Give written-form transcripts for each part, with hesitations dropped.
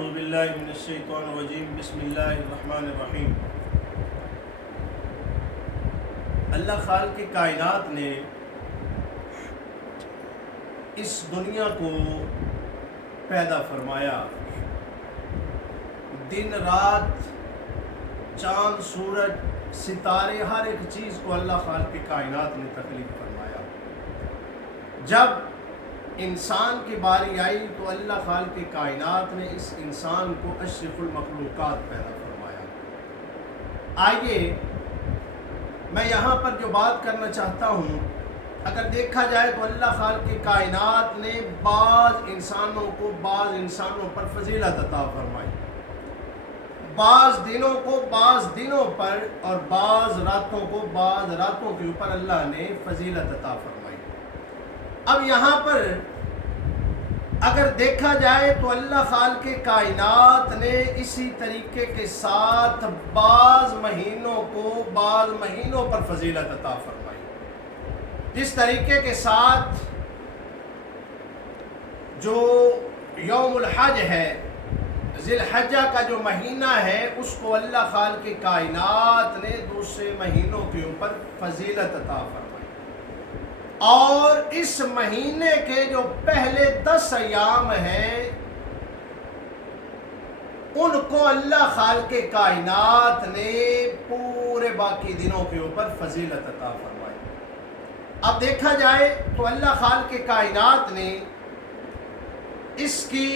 اعوذ باللہ من الشیطان الرجیم بسم اللہ الرحمن الرحیم۔ اللہ خالق کائنات نے اس دنیا کو پیدا فرمایا، دن رات، چاند سورج ستارے، ہر ایک چیز کو اللہ خالق کائنات نے تخلیق فرمایا۔ جب انسان کی باری آئی تو اللہ خالق کائنات نے اس انسان کو اشرف المخلوقات پیدا فرمایا۔ آئیے میں یہاں پر جو بات کرنا چاہتا ہوں، اگر دیکھا جائے تو اللہ خالق کائنات نے بعض انسانوں پر فضیلت عطا فرمائی، بعض دنوں کو بعض دنوں پر اور بعض راتوں کو بعض راتوں کے اوپر اللہ نے فضیلت عطا فرمائی۔ اب یہاں پر اگر دیکھا جائے تو اللہ خالق کائنات نے اسی طریقے کے ساتھ بعض مہینوں کو بعض مہینوں پر فضیلت عطا فرمائی۔ جس طریقے کے ساتھ جو یوم الحج ہے، ذی الحجہ کا جو مہینہ ہے، اس کو اللہ خالق کائنات نے دوسرے مہینوں کے اوپر فضیلت عطا فرمائی، اور اس مہینے کے جو پہلے 10 ایام ہیں ان کو اللہ خالق کائنات نے پورے باقی دنوں کے اوپر فضیلت عطا فرمائی۔ اب دیکھا جائے تو اللہ خالق کائنات نے اس کی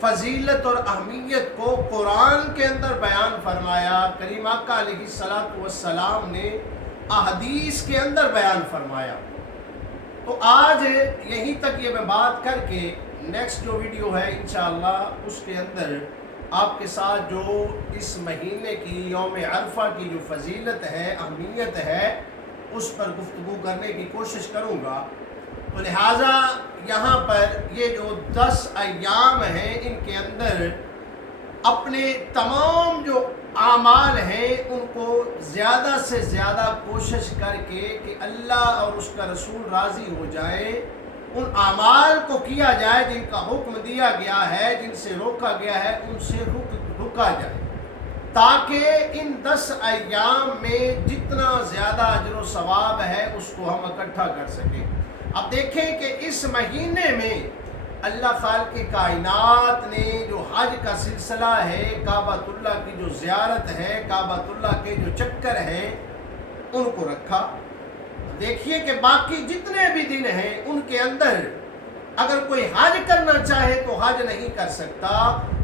فضیلت اور اہمیت کو قرآن کے اندر بیان فرمایا، کریم آقا علیہ الصلوۃ والسلام نے احادیث کے اندر بیان فرمایا۔ تو آج یہیں تک یہ میں بات کر کے نیکسٹ جو ویڈیو ہے انشاءاللہ اس کے اندر آپ کے ساتھ جو اس مہینے کی یوم عرفہ کی جو فضیلت ہے، اہمیت ہے، اس پر گفتگو کرنے کی کوشش کروں گا۔ تو لہٰذا یہاں پر یہ جو 10 ایام ہیں ان کے اندر اپنے تمام جو اعمال ہیں ان کو زیادہ سے زیادہ کوشش کر کے کہ اللہ اور اس کا رسول راضی ہو جائے، ان اعمال کو کیا جائے جن کا حکم دیا گیا ہے، جن سے روکا گیا ہے ان سے رکا جائے، تاکہ ان 10 ایام میں جتنا زیادہ اجر و ثواب ہے اس کو ہم اکٹھا کر سکیں۔ اب دیکھیں کہ اس مہینے میں اللہ خالق کائنات نے جو حج کا سلسلہ ہے، کعبۃ اللہ کی جو زیارت ہے، کعبۃ اللہ کے جو چکر ہیں ان کو رکھا۔ دیکھیے کہ باقی جتنے بھی دن ہیں ان کے اندر اگر کوئی حج کرنا چاہے تو حج نہیں کر سکتا۔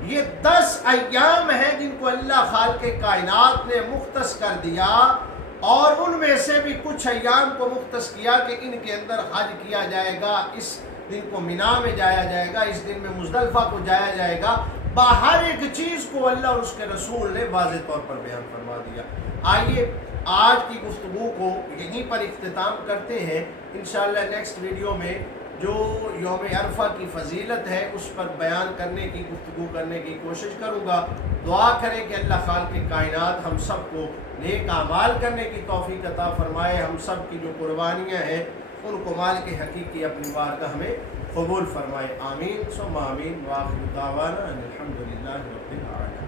یہ 10 ایام ہیں جن کو اللہ خالق کائنات نے مختص کر دیا، اور ان میں سے بھی کچھ ایام کو مختص کیا کہ ان کے اندر حج کیا جائے گا، اس دن کو مینا میں جایا جائے گا، اس دن میں مزدلفہ کو جایا جائے گا۔ باہر ایک چیز کو اللہ اور اس کے رسول نے واضح طور پر بیان فرما دیا۔ آئیے آج کی گفتگو کو یہیں پر اختتام کرتے ہیں۔ انشاءاللہ نیکسٹ ویڈیو میں جو یوم عرفہ کی فضیلت ہے اس پر بیان کرنے کی گفتگو کرنے کی کوشش کروں گا۔ دعا کریں کہ اللہ خالق کائنات ہم سب کو نیک اعمال کرنے کی توفیق عطا فرمائے، ہم سب کی جو قربانیاں ہیں ان کو مالک حقیقی اپنی بارگاہ میں قبول فرمائے۔ آمین ثم آمین، وآخر دعوانا ان الحمد للہ رب العالمین۔